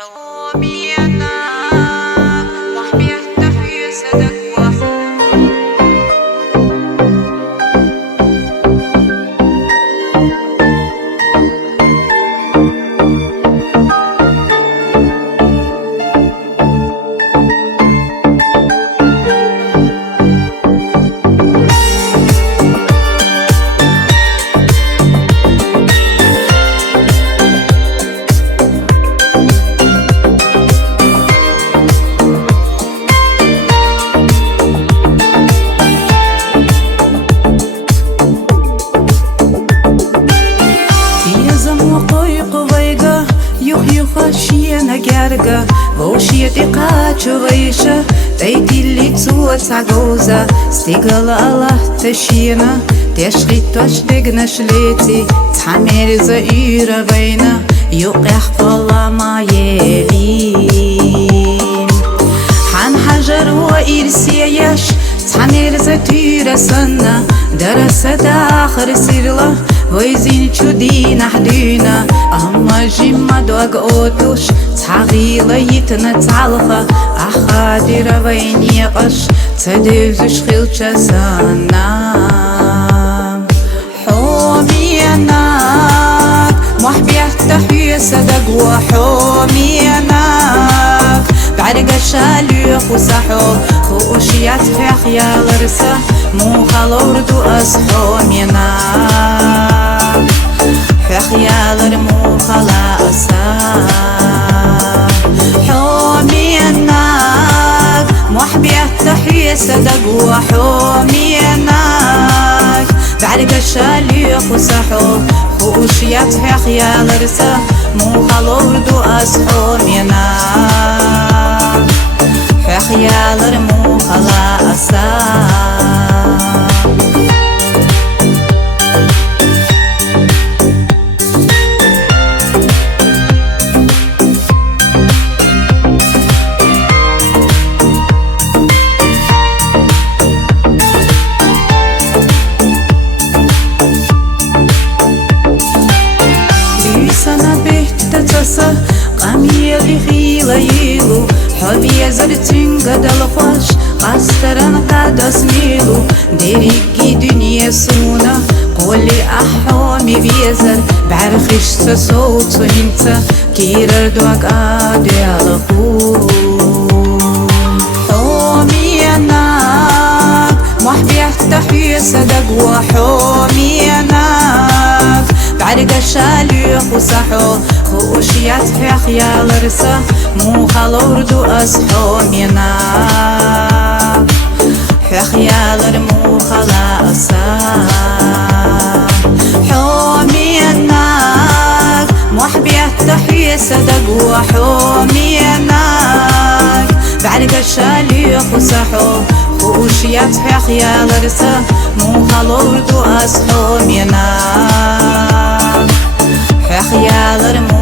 حومي أنا وحبي أحتفي صدق Шиена гярга, волшиеты качувайша, тайти лицо цагоза, стигала Аллах ташина, тешхит тоштегна шлети, цамерза ира вайна, юqях фала маелин. Хан хажар ва ирсияш, цамерза тира санна, дараса дахар сирла, ويزين شودي نحدينا أما جيما دوغ أوتوش تعغيلا يتنا تعلخا أخادر ويني قش تدفزش خيلشا سانا حومي أناك محبي أحتحي صدق وحومي أناك بعرق الشاليخ وصحو خوشيات في خيال رسا مو خلوردو أصحومي أناك خيال رمو خلاصا حومي أناك محبي أحتحي صدق وحومي أناك بعرق الشاليخ وصحو خوشيات في خيال رسا مو خلوردو أصحومي أناك خيال رمو خلاصا قميلي خيلا يلو حبي زرتين قد الخوش قسترن قد اسميلو ديريكي دنيا سونا قولي أحومي بيزر بعرخش صوت انت كيرر دوك قادو يالقون حومي أناك محبي أحتحي صدق وحومي أناك بعرق الشاليخ وصحو خوشيات في خيال رسا مو خلوردو أصحومي أناك خيال رمو خلاصا حومي أناك محبي أحتحي صدق وحومي أناك بعرق الشاليخ وصحو خوشيات في خيال رسا مو خلوردو أصحومي أناك خيال رمو